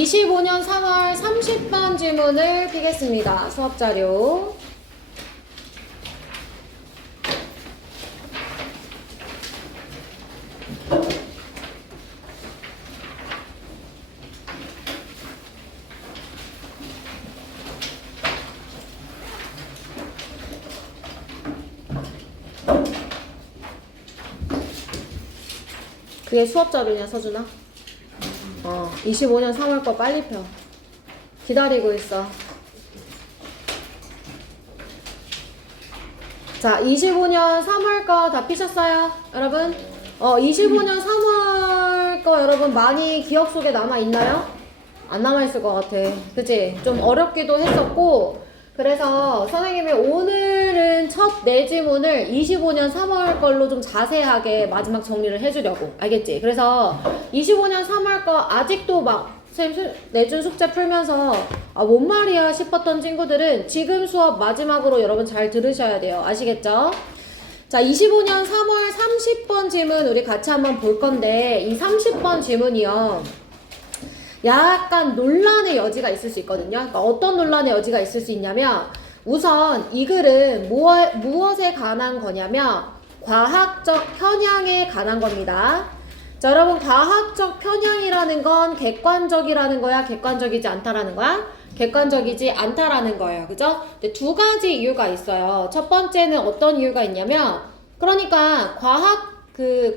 25년 3월 30번 질문을 피겠습니다. 수업자료. 그게 수업자료냐, 서준아? 25년 3월 거 빨리 펴. 기다리고 있어. 자, 25년 3월 거 다 피셨어요? 여러분? 25년 3월 거 여러분 많이 기억 속에 남아있나요? 안 남아있을 것 같아. 그치? 좀 어렵기도 했었고, 그래서 선생님이 오늘은 첫 내지문을 25년 3월 걸로 좀 자세하게 마지막 정리를 해주려고. 알겠지? 그래서 25년 3월 거 아직도 막 내준 숙제 풀면서 뭔 말이야 싶었던 친구들은 지금 수업 마지막으로 여러분 잘 들으셔야 돼요. 아시겠죠? 자, 25년 3월 30번 질문 우리 같이 한번 볼 건데, 이 30번 질문이요, 약간 논란의 여지가 있을 수 있거든요. 그러니까 어떤 논란의 여지가 있을 수 있냐면, 우선 이 글은 무엇에 관한 거냐면 과학적 편향에 관한 겁니다. 자, 여러분, 과학적 편향이라는 건 객관적이라는 거야, 객관적이지 않다라는 거야? 객관적이지 않다라는 거예요. 그죠? 근데 두 가지 이유가 있어요. 첫 번째는 어떤 이유가 있냐면, 그러니까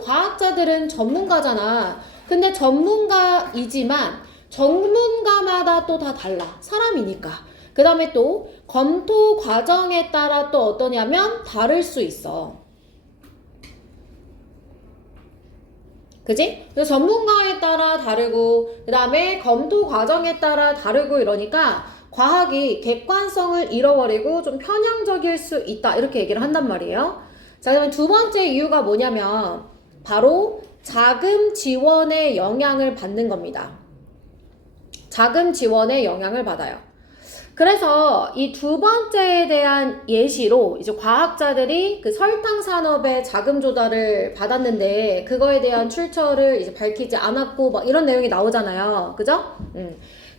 과학자들은 전문가잖아. 근데 전문가이지만 전문가마다 또 다 달라. 사람이니까. 그 다음에 또 검토 과정에 따라 또 어떠냐면 다를 수 있어. 그지? 그래서 전문가에 따라 다르고, 그 다음에 검토 과정에 따라 다르고, 이러니까 과학이 객관성을 잃어버리고 좀 편향적일 수 있다, 이렇게 얘기를 한단 말이에요. 자, 그러면 두 번째 이유가 뭐냐면 바로 자금 지원의 영향을 받는 겁니다. 자금 지원의 영향을 받아요. 그래서 이 두 번째에 대한 예시로 이제 과학자들이 그 설탕 산업의 자금 조달을 받았는데 그거에 대한 출처를 이제 밝히지 않았고 막 이런 내용이 나오잖아요. 그죠?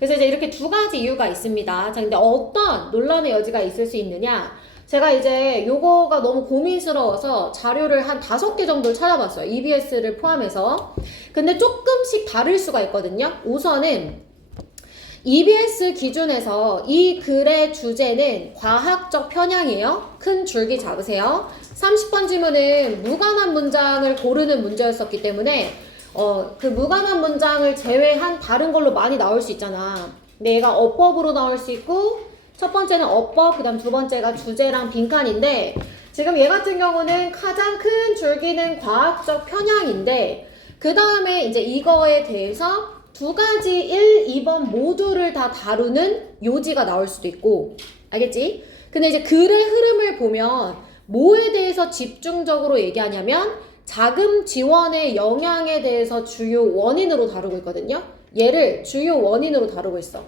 그래서 이제 이렇게 두 가지 이유가 있습니다. 자, 근데 어떤 논란의 여지가 있을 수 있느냐? 제가 이제 요거가 너무 고민스러워서 자료를 한 5개 정도 찾아봤어요. EBS를 포함해서. 근데 조금씩 다를 수가 있거든요. 우선은 EBS 기준에서 이 글의 주제는 과학적 편향이에요. 큰 줄기 잡으세요. 30번 질문은 무관한 문장을 고르는 문제였었기 때문에 그 무관한 문장을 제외한 다른 걸로 많이 나올 수 있잖아. 근데 얘가 어법으로 나올 수 있고, 첫 번째는 어법, 그 다음 두 번째가 주제랑 빈칸인데, 지금 얘 같은 경우는 가장 큰 줄기는 과학적 편향인데, 그 다음에 이제 이거에 대해서 두 가지 1, 2번 모두를 다 다루는 요지가 나올 수도 있고, 알겠지? 근데 이제 글의 흐름을 보면 뭐에 대해서 집중적으로 얘기하냐면 자금 지원의 영향에 대해서 주요 원인으로 다루고 있거든요. 얘를 주요 원인으로 다루고 있어.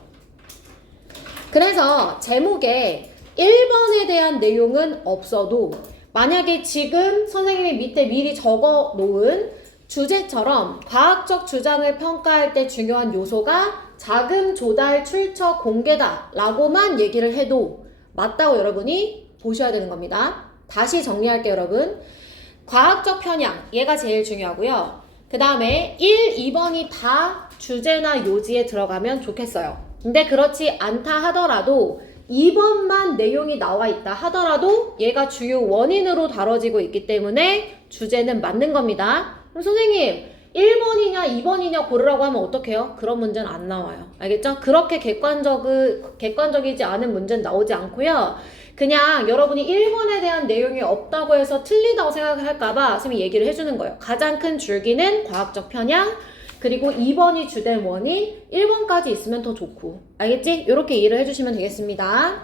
그래서 제목에 1번에 대한 내용은 없어도 만약에 지금 선생님이 밑에 미리 적어 놓은 주제처럼 과학적 주장을 평가할 때 중요한 요소가 자금 조달 출처 공개다 라고만 얘기를 해도 맞다고 여러분이 보셔야 되는 겁니다. 다시 정리할게요, 여러분. 과학적 편향, 얘가 제일 중요하고요. 그 다음에 1, 2번이 다 주제나 요지에 들어가면 좋겠어요. 근데 그렇지 않다 하더라도 2번만 내용이 나와 있다 하더라도 얘가 주요 원인으로 다뤄지고 있기 때문에 주제는 맞는 겁니다. 그럼 선생님 1번이냐 2번이냐 고르라고 하면 어떡해요? 그런 문제는 안 나와요. 알겠죠? 그렇게 객관적이지 않은 문제는 나오지 않고요. 그냥 여러분이 1번에 대한 내용이 없다고 해서 틀리다고 생각할까봐 선생님이 얘기를 해주는 거예요. 가장 큰 줄기는 과학적 편향, 그리고 2번이 주된 원인, 1번까지 있으면 더 좋고. 알겠지? 이렇게 이해를 해주시면 되겠습니다.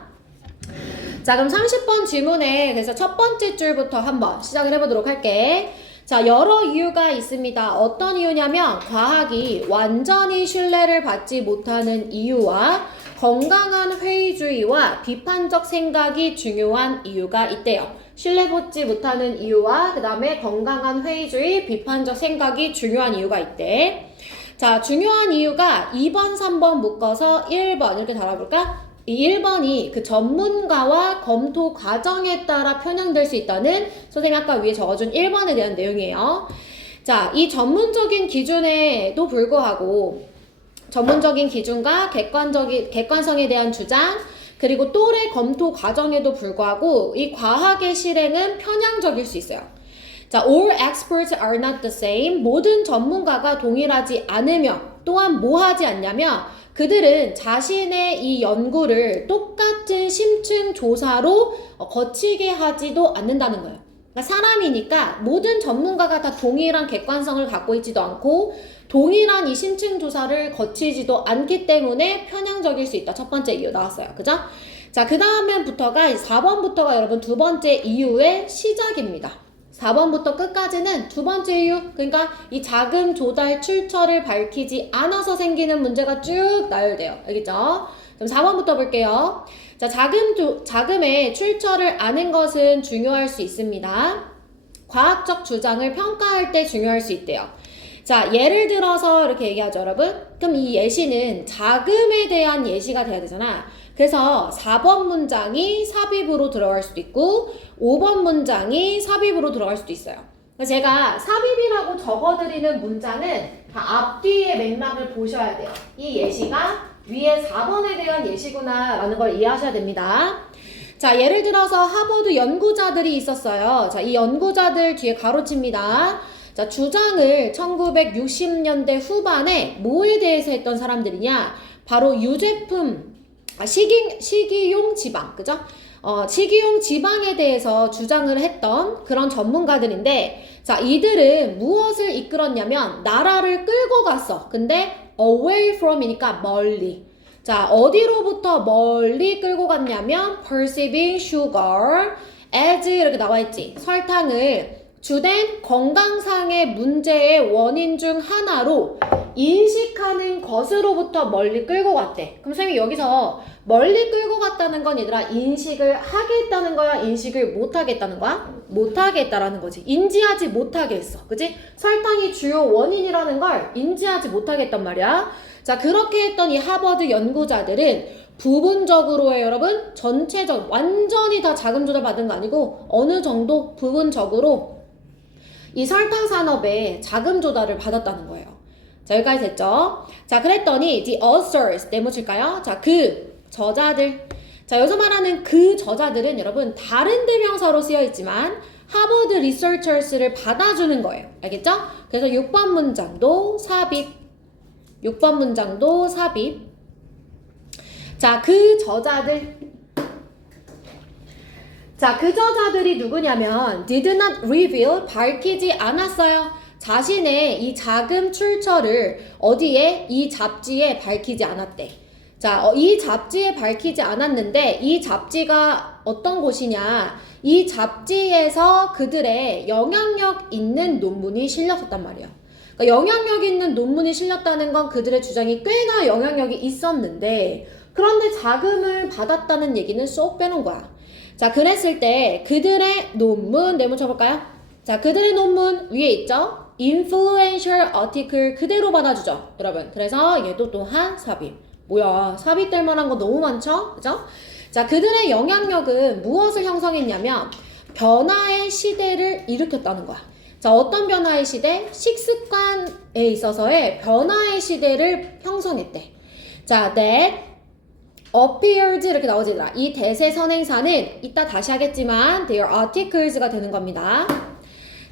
자, 그럼 30번 질문에 그래서 첫 번째 줄부터 한번 시작을 해보도록 할게. 자, 여러 이유가 있습니다. 어떤 이유냐면 과학이 완전히 신뢰를 받지 못하는 이유와 건강한 회의주의와 비판적 생각이 중요한 이유가 있대요. 신뢰받지 못하는 이유와 그 다음에 건강한 회의주의, 비판적 생각이 중요한 이유가 있대. 자, 중요한 이유가 2번, 3번 묶어서 1번 이렇게 달아볼까? 이 1번이 그 전문가와 검토 과정에 따라 편향될 수 있다는 선생님 아까 위에 적어준 1번에 대한 내용이에요. 자, 이 전문적인 기준에도 불구하고 전문적인 기준과 객관성에 대한 주장, 그리고 또래 검토 과정에도 불구하고 이 과학의 실행은 편향적일 수 있어요. 자, all experts are not the same. 모든 전문가가 동일하지 않으며 또한 뭐 하지 않냐면 그들은 자신의 이 연구를 똑같은 심층 조사로 거치게 하지도 않는다는 거예요. 그러니까 사람이니까 모든 전문가가 다 동일한 객관성을 갖고 있지도 않고 동일한 이 심층 조사를 거치지도 않기 때문에 편향적일 수 있다. 첫 번째 이유 나왔어요. 그죠? 자, 그 다음부터가 4번부터가 여러분 두 번째 이유의 시작입니다. 4번부터 끝까지는 두 번째 이유, 그러니까 이 자금 조달 출처를 밝히지 않아서 생기는 문제가 쭉 나열돼요. 알겠죠? 그럼 4번부터 볼게요. 자, 자금의 출처를 아는 것은 중요할 수 있습니다. 과학적 주장을 평가할 때 중요할 수 있대요. 자, 예를 들어서 이렇게 얘기하죠, 여러분. 그럼 이 예시는 자금에 대한 예시가 돼야 되잖아. 그래서 4번 문장이 삽입으로 들어갈 수도 있고 5번 문장이 삽입으로 들어갈 수도 있어요. 그래서 제가 삽입이라고 적어드리는 문장은 다 앞뒤의 맥락을 보셔야 돼요. 이 예시가 위에 4번에 대한 예시구나 라는 걸 이해하셔야 됩니다. 자, 예를 들어서 하버드 연구자들이 있었어요. 자, 이 연구자들 뒤에 가로칩니다. 자, 주장을 1960년대 후반에 뭐에 대해서 했던 사람들이냐? 바로 유제품, 식이용 지방, 그죠? 식이용 지방에 대해서 주장을 했던 그런 전문가들인데, 자, 이들은 무엇을 이끌었냐면, 나라를 끌고 갔어. 근데, away from이니까 멀리. 자, 어디로부터 멀리 끌고 갔냐면, perceiving sugar as 이렇게 나와있지. 설탕을 주된 건강상의 문제의 원인 중 하나로 인식하는 것으로부터 멀리 끌고 갔대. 그럼 선생님이 여기서 멀리 끌고 갔다는 건 얘들아 인식을 하겠다는 거야? 인식을 못하게 했다는 거야? 못하게 했다라는 거지. 인지하지 못하게 했어. 그치? 설탕이 주요 원인이라는 걸 인지하지 못하게 했단 말이야. 자, 그렇게 했던 이 하버드 연구자들은 부분적으로요, 여러분. 전체적, 완전히 다 자금 조달 받은 거 아니고 어느 정도 부분적으로 이 설탕 산업에 자금 조달을 받았다는 거예요. 자, 여기까지 됐죠? 자, 그랬더니 the authors 네모칠까요? 자, 그 저자들. 자, 여기서 말하는 그 저자들은 여러분 다른 대명사로 쓰여 있지만 하버드 리서처스를 받아주는 거예요. 알겠죠? 그래서 6번 문장도 삽입. 6번 문장도 삽입. 자, 그 저자들. 자, 그 저자들이 누구냐면 did not reveal, 밝히지 않았어요. 자신의 이 자금 출처를 어디에? 이 잡지에 밝히지 않았대. 자, 이 잡지에 밝히지 않았는데 이 잡지가 어떤 곳이냐? 이 잡지에서 그들의 영향력 있는 논문이 실렸었단 말이야. 그러니까 영향력 있는 논문이 실렸다는 건 그들의 주장이 꽤나 영향력이 있었는데 그런데 자금을 받았다는 얘기는 쏙 빼놓은 거야. 자, 그랬을 때 그들의 논문 네모 쳐볼까요? 자, 그들의 논문 위에 있죠? influential article 그대로 받아주죠, 여러분. 그래서 얘도 또한 삽입. 뭐야, 삽입될 만한 거 너무 많죠? 그죠? 자, 그들의 영향력은 무엇을 형성했냐면 변화의 시대를 일으켰다는 거야. 자, 어떤 변화의 시대? 식습관에 있어서의 변화의 시대를 형성했대. 자, that appeared 이렇게 나오지더라. 이 대세 선행사는 이따 다시 하겠지만 their articles가 되는 겁니다.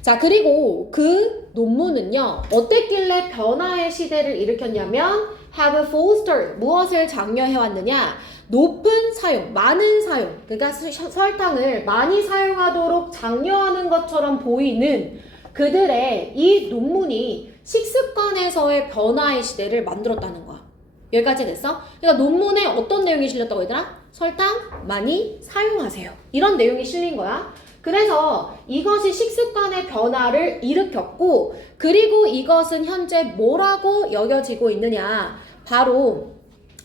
자, 그리고 그 논문은요 어땠길래 변화의 시대를 일으켰냐면 have fostered 무엇을 장려해왔느냐? 높은 사용, 많은 사용, 그러니까 설탕을 많이 사용하도록 장려하는 것처럼 보이는 그들의 이 논문이 식습관에서의 변화의 시대를 만들었다는 거야. 여기까지 됐어? 그러니까 논문에 어떤 내용이 실렸다고 얘들아? 설탕 많이 사용하세요. 이런 내용이 실린 거야. 그래서 이것이 식습관의 변화를 일으켰고 그리고 이것은 현재 뭐라고 여겨지고 있느냐? 바로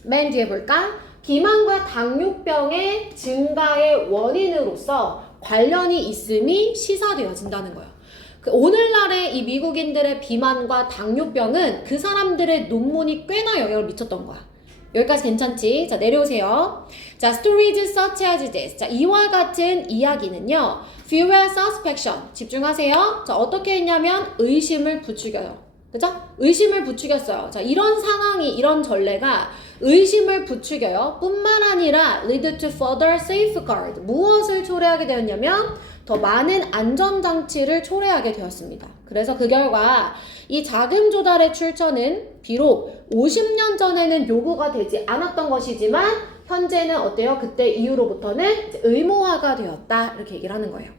맨 뒤에 볼까? 비만과 당뇨병의 증가의 원인으로서 관련이 있음이 시사되어진다는 거예요. 오늘날의 이 미국인들의 비만과 당뇨병은 그 사람들의 논문이 꽤나 영향을 미쳤던 거야. 여기까지 괜찮지? 자, 내려오세요. 자, stories such as this. 자, 이와 같은 이야기는요. fuel suspicion. 집중하세요. 자, 어떻게 했냐면 의심을 부추겨요. 그죠? 의심을 부추겼어요. 자, 이런 상황이, 이런 전례가 의심을 부추겨요. 뿐만 아니라 lead to further safeguard. 무엇을 초래하게 되었냐면 더 많은 안전장치를 초래하게 되었습니다. 그래서 그 결과 이 자금 조달의 출처는 비록 50년 전에는 요구가 되지 않았던 것이지만 현재는 어때요? 그때 이후로부터는 이제 의무화가 되었다. 이렇게 얘기를 하는 거예요.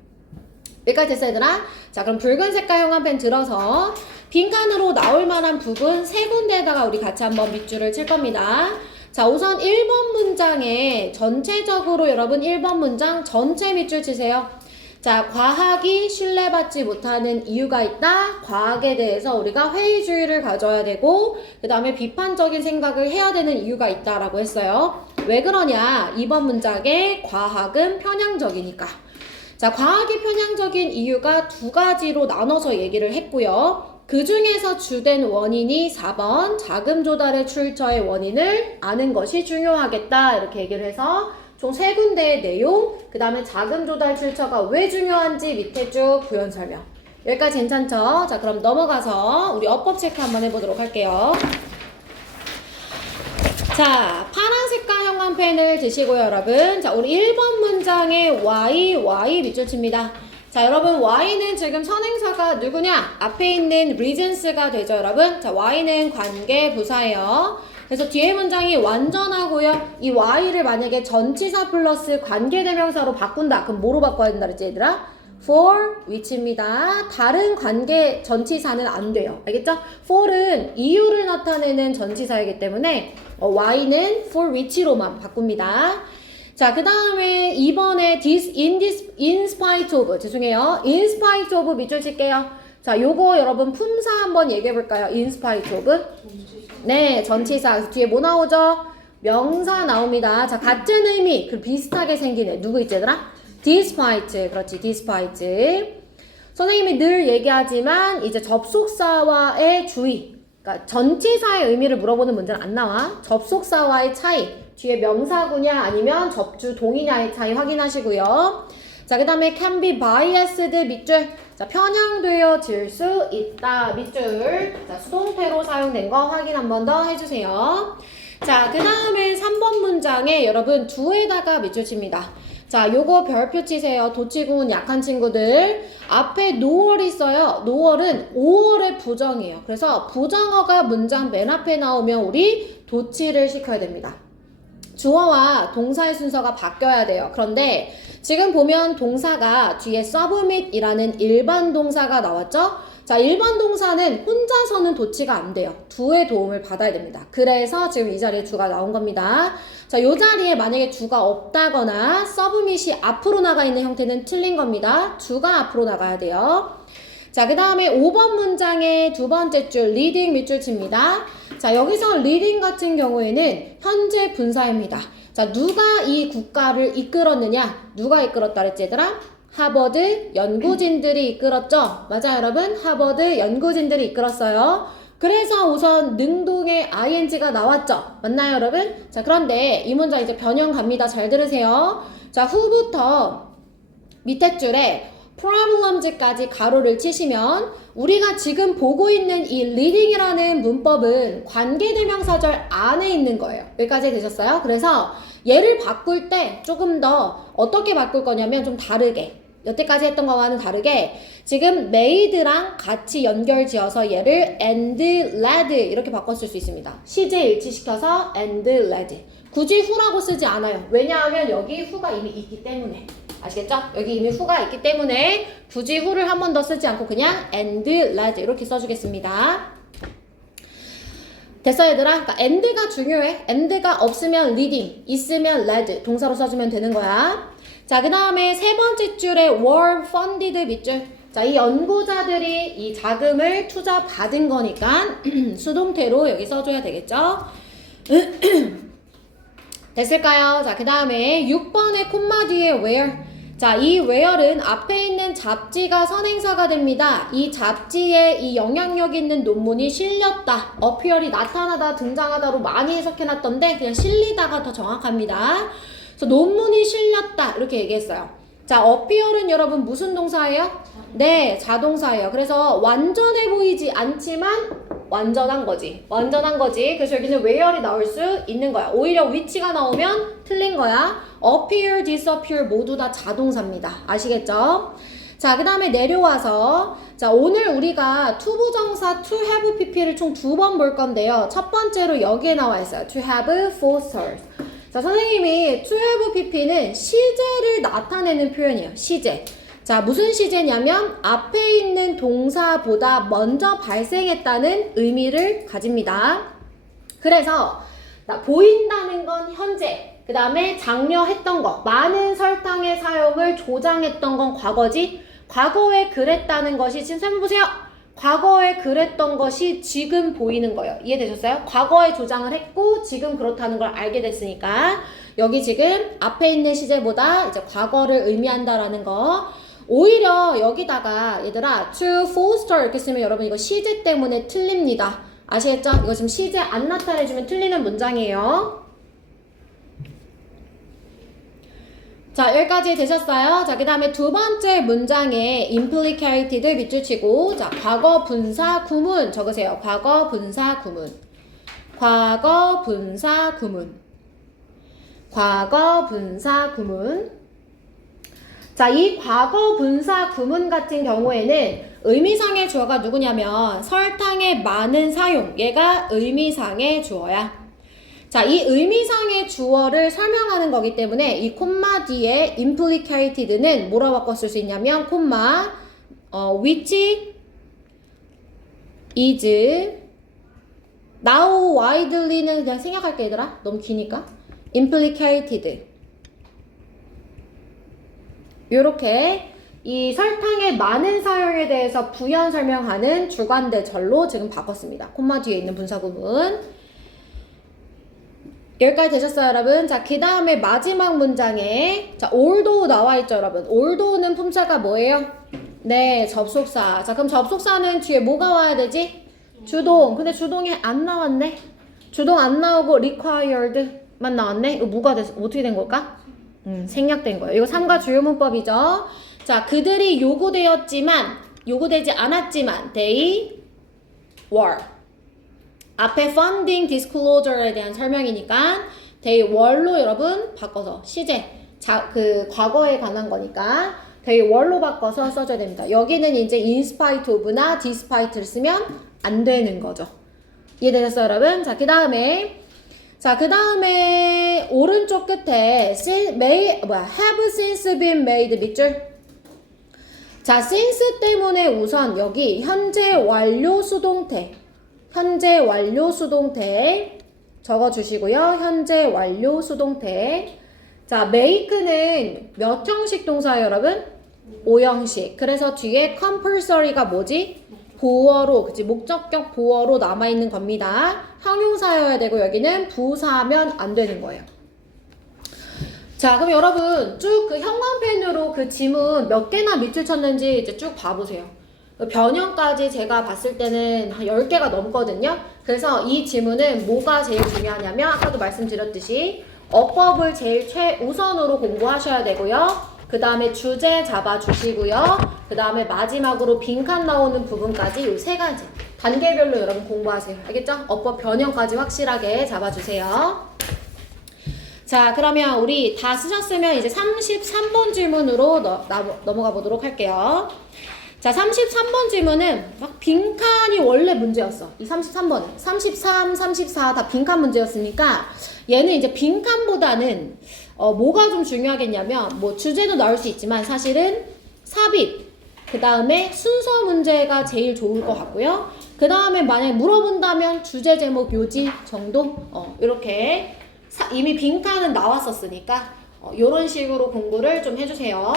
여기까지 됐어 얘들아? 자, 그럼 붉은 색깔 형광펜 들어서 빈칸으로 나올 만한 부분 세 군데에다가 우리 같이 한번 밑줄을 칠 겁니다. 자, 우선 1번 문장에 전체적으로 여러분 1번 문장 전체 밑줄 치세요. 자, 과학이 신뢰받지 못하는 이유가 있다. 과학에 대해서 우리가 회의주의를 가져야 되고 그 다음에 비판적인 생각을 해야 되는 이유가 있다라고 했어요. 왜 그러냐? 2번 문장에 과학은 편향적이니까. 자, 과학이 편향적인 이유가 두 가지로 나눠서 얘기를 했고요. 그 중에서 주된 원인이 4번 자금 조달의 출처의 원인을 아는 것이 중요하겠다. 이렇게 얘기를 해서 총 세 군데의 내용, 그 다음에 자금 조달 출처가 왜 중요한지 밑에 쭉 부연 설명. 여기까지 괜찮죠? 자, 그럼 넘어가서 우리 어법 체크 한번 해보도록 할게요. 자, 파란 색깔 형광펜을 드시고요, 여러분. 자, 우리 1번 문장에 Y 밑줄 칩니다. 자, 여러분, Y는 지금 선행사가 누구냐? 앞에 있는 reasons가 되죠, 여러분. 자, Y는 관계 부사예요. 그래서 뒤에 문장이 완전하고요. 이 Y를 만약에 전치사 플러스 관계대명사로 바꾼다. 그럼 뭐로 바꿔야 된다 그랬지, 얘들아? for which입니다. 다른 관계 전치사는 안 돼요. 알겠죠? for은 이유를 나타내는 전치사이기 때문에 Y는 for which로만 바꿉니다. 자, 그 다음에 2번에 in spite of. 죄송해요. in spite of 밑줄 칠게요. 자, 요거 여러분 품사 한번 얘기해볼까요? in spite of. 네, 전치사. 뒤에 뭐 나오죠? 명사 나옵니다. 자, 같은 의미, 그 비슷하게 생긴 애. 누구 있지, 얘들아? despite. 그렇지, despite. 선생님이 늘 얘기하지만, 이제 접속사와의 주의. 그러니까 전치사의 의미를 물어보는 문제는 안 나와. 접속사와의 차이. 뒤에 명사구냐, 아니면 접주 동이냐의 차이 확인하시고요. 자, 그 다음에 can be biased 밑줄. 자, 편향되어질 수 있다. 밑줄. 자, 수동태로 사용된 거 확인 한 번 더 해주세요. 자, 그 다음에 3번 문장에 여러분 do에다가 밑줄 칩니다. 자, 요거 별표 치세요. 도치구운 약한 친구들. 앞에 no월이 있어요. no월은 5월의 부정이에요. 그래서 부정어가 문장 맨 앞에 나오면 우리 도치를 시켜야 됩니다. 주어와 동사의 순서가 바뀌어야 돼요. 그런데 지금 보면 동사가 뒤에 submit이라는 일반 동사가 나왔죠? 자, 일반 동사는 혼자서는 도치가 안 돼요. 두의 도움을 받아야 됩니다. 그래서 지금 이 자리에 주가 나온 겁니다. 자, 이 자리에 만약에 주가 없다거나 submit이 앞으로 나가 있는 형태는 틀린 겁니다. 주가 앞으로 나가야 돼요. 자, 그 다음에 5번 문장의 두 번째 줄 leading 밑줄 칩니다. 자, 여기서 leading 같은 경우에는 현재 분사입니다. 자, 누가 이 국가를 이끌었느냐? 누가 이끌었다 그랬지, 얘들아? 하버드 연구진들이 이끌었죠? 맞아요, 여러분? 하버드 연구진들이 이끌었어요. 그래서 우선 능동의 ing가 나왔죠? 맞나요, 여러분? 자, 그런데 이 문장 이제 변형 갑니다. 잘 들으세요. 자, 후부터 밑에 줄에 problems까지 가로를 치시면 우리가 지금 보고 있는 이 leading이라는 문법은 관계대명사절 안에 있는 거예요. 여기까지 되셨어요? 그래서 얘를 바꿀 때 조금 더 어떻게 바꿀 거냐면 좀 다르게, 여태까지 했던 거와는 다르게 지금 made랑 같이 연결 지어서 얘를 and led 이렇게 바꿨을 수 있습니다. 시제 일치시켜서 and led. 굳이 who라고 쓰지 않아요. 왜냐하면 여기 who가 이미 있기 때문에. 아시겠죠? 여기 이미 who가 있기 때문에 굳이 who를 한 번 더 쓰지 않고 그냥 and led 이렇게 써주겠습니다. 됐어, 얘들아? 그러니까 and가 중요해. and가 없으면 leading, 있으면 led 동사로 써주면 되는 거야. 자, 그 다음에 세 번째 줄에 were funded 밑줄. 자, 이 연구자들이 이 자금을 투자 받은 거니까 수동태로 여기 써줘야 되겠죠? 됐을까요? 자, 그 다음에 6번의 콤마 뒤에 where. 자, 이 where은 앞에 있는 잡지가 선행사가 됩니다. 이 잡지에 이 영향력 있는 논문이 실렸다. appear이 나타나다, 등장하다로 많이 해석해놨던데 그냥 실리다가 더 정확합니다. 그래서 논문이 실렸다 이렇게 얘기했어요. 자, appear은 여러분 무슨 동사예요? 네, 자동사예요. 그래서 완전해 보이지 않지만 완전한 거지. 완전한 거지. 그래서 여기는 where이 나올 수 있는 거야. 오히려 which가 나오면 틀린 거야. appear, disappear 모두 다 자동사입니다. 아시겠죠? 자, 그 다음에 내려와서 자, 오늘 우리가 투부정사 to have pp를 총 2번 볼 건데요. 첫 번째로 여기에 나와 있어요. to have fostered. 자, 선생님이 to have pp는 시제를 나타내는 표현이에요. 시제. 자, 무슨 시제냐면 앞에 있는 동사보다 먼저 발생했다는 의미를 가집니다. 그래서 보인다는 건 현재, 그 다음에 장려했던 거, 많은 설탕의 사용을 조장했던 건 과거지. 과거에 그랬다는 것이 지금 설명 보세요. 과거에 그랬던 것이 지금 보이는 거예요. 이해되셨어요? 과거에 조장을 했고 지금 그렇다는 걸 알게 됐으니까 여기 지금 앞에 있는 시제보다 이제 과거를 의미한다라는 거. 오히려 여기다가 얘들아 to foster 이렇게 쓰면 여러분 이거 시제 때문에 틀립니다. 아시겠죠? 이거 지금 시제 안 나타내주면 틀리는 문장이에요. 자, 여기까지 되셨어요? 자, 그 다음에 두 번째 문장에 implicated를 밑줄 치고 자, 과거 분사 구문 적으세요. 과거 분사 구문. 과거 분사 구문. 과거 분사 구문. 자, 이 과거 분사 구문 같은 경우에는 의미상의 주어가 누구냐면 설탕의 많은 사용, 얘가 의미상의 주어야. 자, 이 의미상의 주어를 설명하는 거기 때문에 이 콤마 뒤에 implicated는 뭐라고 바꿔 쓸 수 있냐면 콤마 which is now widely는 그냥 생략할게 얘들아. 너무 기니까. implicated 요렇게 이 설탕의 많은 사용에 대해서 부연 설명하는 주관대절로 지금 바꿨습니다. 콤마 뒤에 있는 분사구문. 여기까지 되셨어요, 여러분? 자, 그 다음에 마지막 문장에 자, although 나와 있죠, 여러분? although는 품사가 뭐예요? 네, 접속사. 자, 그럼 접속사는 뒤에 뭐가 와야 되지? 주동. 근데 주동이 안 나왔네? 주동 안 나오고 required만 나왔네? 이거 뭐가 됐어? 어떻게 된 걸까? 생략된 거예요. 이거 3가 주요 문법이죠. 자, 그들이 요구되지 않았지만 they were. 앞에 funding disclosure에 대한 설명이니까 they were로 여러분 바꿔서 시제, 그 과거에 관한 거니까 they were로 바꿔서 써줘야 됩니다. 여기는 이제 in spite of나 despite를 쓰면 안 되는 거죠. 이해되셨어요, 여러분? 자, 그 다음에 오른쪽 끝에 have since been made 밑줄. 자, since 때문에 우선 여기 현재 완료 수동태 적어주시고요. 현재 완료 수동태. 자, make는 몇 형식 동사예요, 여러분? 5형식. 그래서 뒤에 compulsory가 뭐지? 보어로, 그치? 목적격 보어로 남아있는 겁니다. 형용사여야 되고 여기는 부사하면 안 되는 거예요. 자, 그럼 여러분 쭉 그 형광펜으로 그 지문 몇 개나 밑줄 쳤는지 이제 쭉 봐보세요. 변형까지 제가 봤을 때는 한 10개가 넘거든요. 그래서 이 지문은 뭐가 제일 중요하냐면 아까도 말씀드렸듯이 어법을 제일 최우선으로 공부하셔야 되고요. 그 다음에 주제 잡아주시고요. 그 다음에 마지막으로 빈칸 나오는 부분까지 이 3가지 단계별로 여러분 공부하세요. 알겠죠? 어법 변형까지 확실하게 잡아주세요. 자, 그러면 우리 다 쓰셨으면 이제 33번 질문으로 넘어가 보도록 할게요. 자, 33번 질문은 막 빈칸이 원래 문제였어. 이 33번은 33, 34 다 빈칸 문제였으니까 얘는 이제 빈칸보다는 뭐가 좀 중요하겠냐면 뭐 주제도 나올 수 있지만 사실은 삽입, 그 다음에 순서 문제가 제일 좋을 것 같고요. 그 다음에 만약에 물어본다면 주제 제목 요지 정도 이렇게 이미 빈칸은 나왔었으니까 이런 식으로 공부를 좀 해주세요.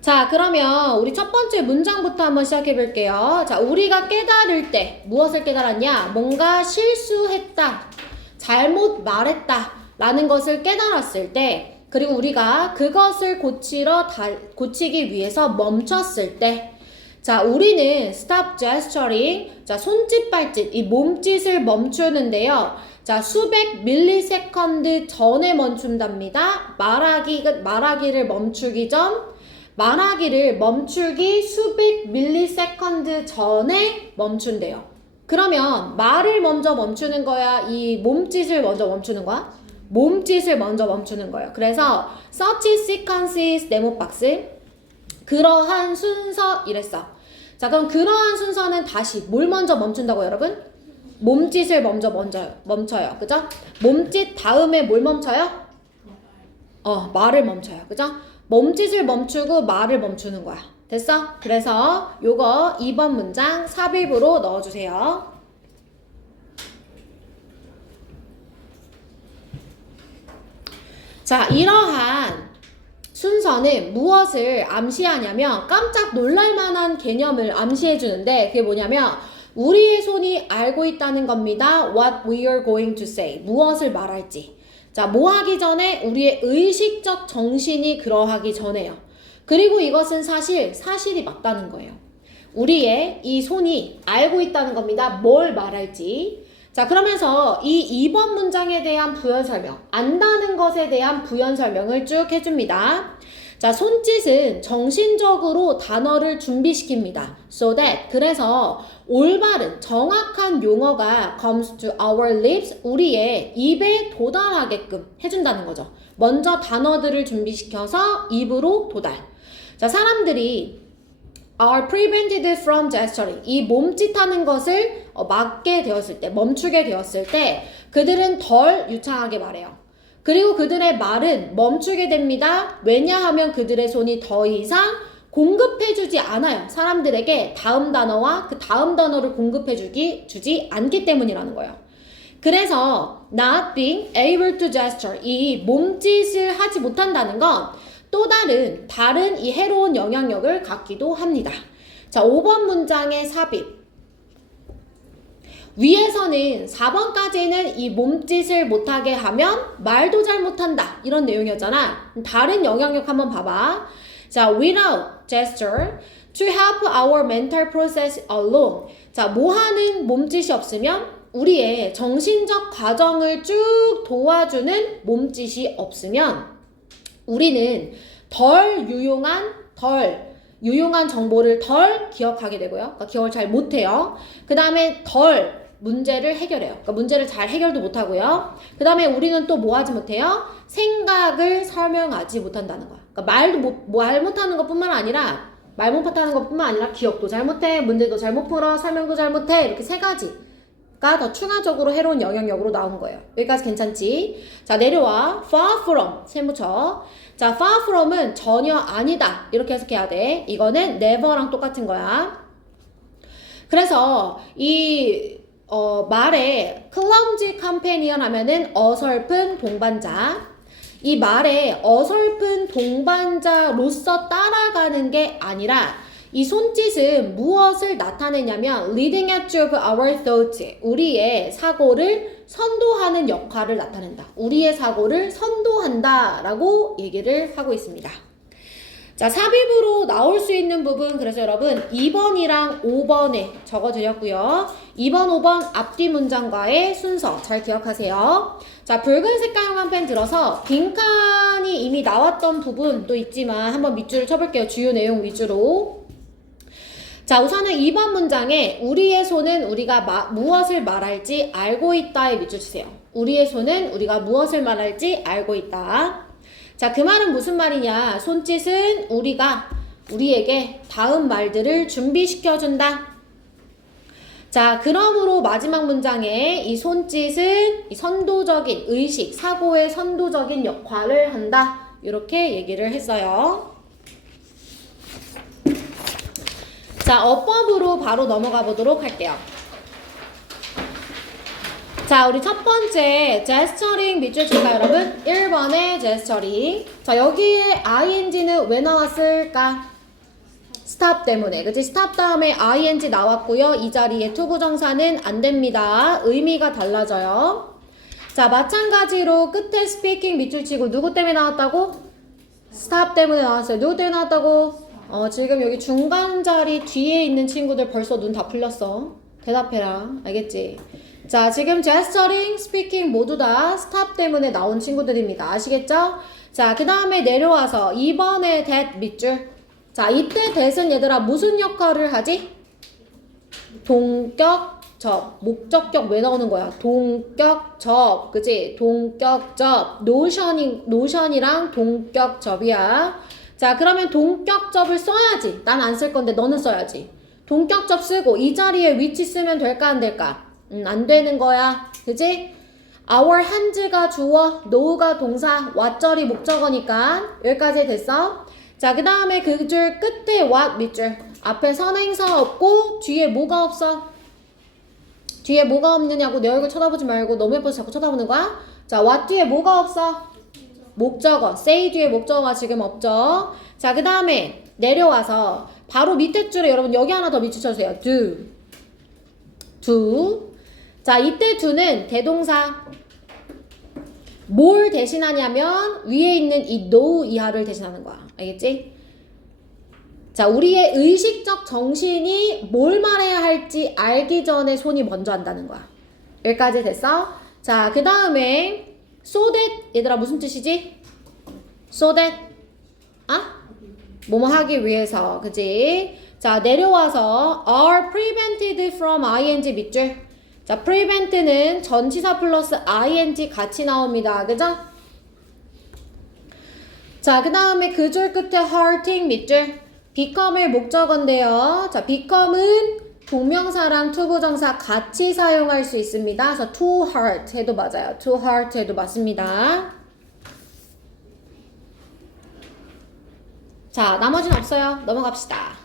자, 그러면 우리 첫 번째 문장부터 한번 시작해 볼게요. 자, 우리가 깨달을 때 무엇을 깨달았냐? 뭔가 실수했다, 잘못 말했다 라는 것을 깨달았을 때, 그리고 우리가 그것을 고치기 위해서 멈췄을 때, 자, 우리는 stop gesturing, 자, 손짓, 발짓, 이 몸짓을 멈추는데요. 자, 수백 밀리세컨드 전에 멈춘답니다. 말하기를 멈추기 전, 말하기를 멈추기 수백 밀리세컨드 전에 멈춘대요. 그러면 말을 먼저 멈추는 거야? 이 몸짓을 먼저 멈추는 거야? 몸짓을 먼저 멈추는 거예요. 그래서 such sequences 네모 박스, 그러한 순서 이랬어. 자, 그럼 그러한 순서는 다시 뭘 먼저 멈춘다고 여러분? 몸짓을 먼저 멈춰요. 그죠? 몸짓 다음에 뭘 멈춰요? 말을 멈춰요. 그죠? 몸짓을 멈추고 말을 멈추는 거야. 됐어? 그래서 요거 2번 문장 삽입으로 넣어주세요. 자, 이러한 순서는 무엇을 암시하냐면 깜짝 놀랄만한 개념을 암시해주는데, 그게 뭐냐면 우리의 손이 알고 있다는 겁니다. What we are going to say. 무엇을 말할지. 자, 뭐 하기 전에 우리의 의식적 정신이 그러하기 전에요. 그리고 이것은 사실이 맞다는 거예요. 우리의 이 손이 알고 있다는 겁니다. 뭘 말할지. 자, 그러면서 이 2번 문장에 대한 부연 설명, 안다는 것에 대한 부연 설명을 쭉 해줍니다. 자, 손짓은 정신적으로 단어를 준비시킵니다. So that, 그래서 올바른 정확한 용어가 comes to our lips, 우리의 입에 도달하게끔 해준다는 거죠. 먼저 단어들을 준비시켜서 입으로 도달. 자, 사람들이 are prevented from gesturing, 이 몸짓하는 것을 막게 되었을 때, 멈추게 되었을 때 그들은 덜 유창하게 말해요. 그리고 그들의 말은 멈추게 됩니다. 왜냐하면 그들의 손이 더 이상 공급해주지 않아요. 사람들에게 다음 단어와 그 다음 단어를 주지 않기 때문이라는 거예요. 그래서 not being able to gesture, 이 몸짓을 하지 못한다는 건 또 다른 이 해로운 영향력을 갖기도 합니다. 자, 5번 문장의 삽입. 위에서는 4번까지는 이 몸짓을 못하게 하면 말도 잘 못한다, 이런 내용이었잖아. 다른 영향력 한번 봐봐. 자, without gesture to help our mental process alone. 자, 뭐 하는 몸짓이 없으면, 우리의 정신적 과정을 쭉 도와주는 몸짓이 없으면 우리는 덜 유용한 정보를 덜 기억하게 되고요. 그러니까 기억을 잘 못해요. 그 다음에 덜 문제를 해결해요. 그러니까 문제를 잘 해결도 못하고요. 그 다음에 우리는 또 뭐 하지 못해요? 생각을 설명하지 못한다는 거야. 그러니까 말 못하는 것뿐만 아니라, 기억도 잘 못해, 문제도 잘 못 풀어, 설명도 잘 못해, 이렇게 세 가지가 더 추가적으로 해로운 영향력으로 나온 거예요. 여기까지 괜찮지? 자, 내려와. far from, 세무쳐. 자, far from은 전혀 아니다, 이렇게 해석해야 돼. 이거는 never랑 똑같은 거야. 그래서 이 말에 clumsy companion 하면은 어설픈 동반자. 이 말에 어설픈 동반자로서 따라가는 게 아니라, 이 손짓은 무엇을 나타내냐면 leading edge of our thoughts, 우리의 사고를 선도하는 역할을 나타낸다. 우리의 사고를 선도한다 라고 얘기를 하고 있습니다. 자, 삽입으로 나올 수 있는 부분, 그래서 여러분 2번이랑 5번에 적어드렸고요. 2번, 5번 앞뒤 문장과의 순서 잘 기억하세요. 자, 붉은 색깔형 펜 들어서 빈칸이 이미 나왔던 부분도 있지만 한번 밑줄을 쳐볼게요. 주요 내용 위주로. 자, 우선은 2번 문장에 우리의 손은 우리가 무엇을 말할지 알고 있다에 밑줄 치세요. 우리의 손은 우리가 무엇을 말할지 알고 있다. 자, 그 말은 무슨 말이냐? 손짓은 우리에게 다음 말들을 준비시켜준다. 자, 그러므로 마지막 문장에 이 손짓은 이 선도적인 의식, 사고의 선도적인 역할을 한다. 이렇게 얘기를 했어요. 자, 어법으로 바로 넘어가 보도록 할게요. 자, 우리 첫 번째 gesturing 밑줄 칠까요, 여러분? 1번의 gesturing. 자, 여기에 ing는 왜 나왔을까? stop 때문에. 그치? stop 다음에 ing 나왔고요. 이 자리에 투부정사는 안 됩니다. 의미가 달라져요. 자, 마찬가지로 끝에 speaking 밑줄 치고 누구 때문에 나왔다고? stop 때문에 나왔어요. 누구 때문에 나왔다고? 지금 여기 중간 자리 뒤에 있는 친구들 벌써 눈 다 풀렸어. 대답해라. 알겠지? 자, 지금 gesturing, speaking 모두 다 stop 때문에 나온 친구들입니다. 아시겠죠? 자, 그 다음에 내려와서 2번에 that 밑줄. 자, 이때 that은 얘들아 무슨 역할을 하지? 동격접. 목적격 왜 나오는 거야? 동격접. 그치? 동격접. 노션이랑 동격접이야. 자, 그러면 동격접을 써야지. 난 안 쓸 건데 너는 써야지. 동격접 쓰고 이 자리에 위치 쓰면 될까 안 될까? 안 되는 거야. 그치? our hands가 주어, know가 동사, what절이 목적어니까 여기까지 됐어. 자, 그 다음에 그 줄 끝에 what 밑줄. 앞에 선행사 없고 뒤에 뭐가 없어? 뒤에 뭐가 없느냐고 내 얼굴 쳐다보지 말고 너무 예뻐서 자꾸 쳐다보는 거야? 자, what 뒤에 뭐가 없어? 목적어. say 뒤에 목적어가 지금 없죠. 자, 그 다음에 내려와서 바로 밑에 줄에 여러분 여기 하나 더 밑줄쳐주세요. do. 자, 이때 do는 대동사. 뭘 대신하냐면 위에 있는 이 know 이하를 대신하는 거야. 알겠지? 자, 우리의 의식적 정신이 뭘 말해야 할지 알기 전에 손이 먼저 한다는 거야. 여기까지 됐어? 자, 그 다음에 so that 얘들아 무슨 뜻이지? so that 뭐뭐 하기 위해서. 그지? 자, 내려와서 are prevented from ing 밑줄. 자, prevent는 전치사 플러스 ing 같이 나옵니다. 그죠? 자, 그 다음에 그 줄 끝에 hurting 밑줄. become의 목적어인데요. 자, become은 동명사랑 투부정사 같이 사용할 수 있습니다. 그래서 to hurt 해도 맞아요. to hurt 해도 맞습니다. 자, 나머지는 없어요. 넘어갑시다.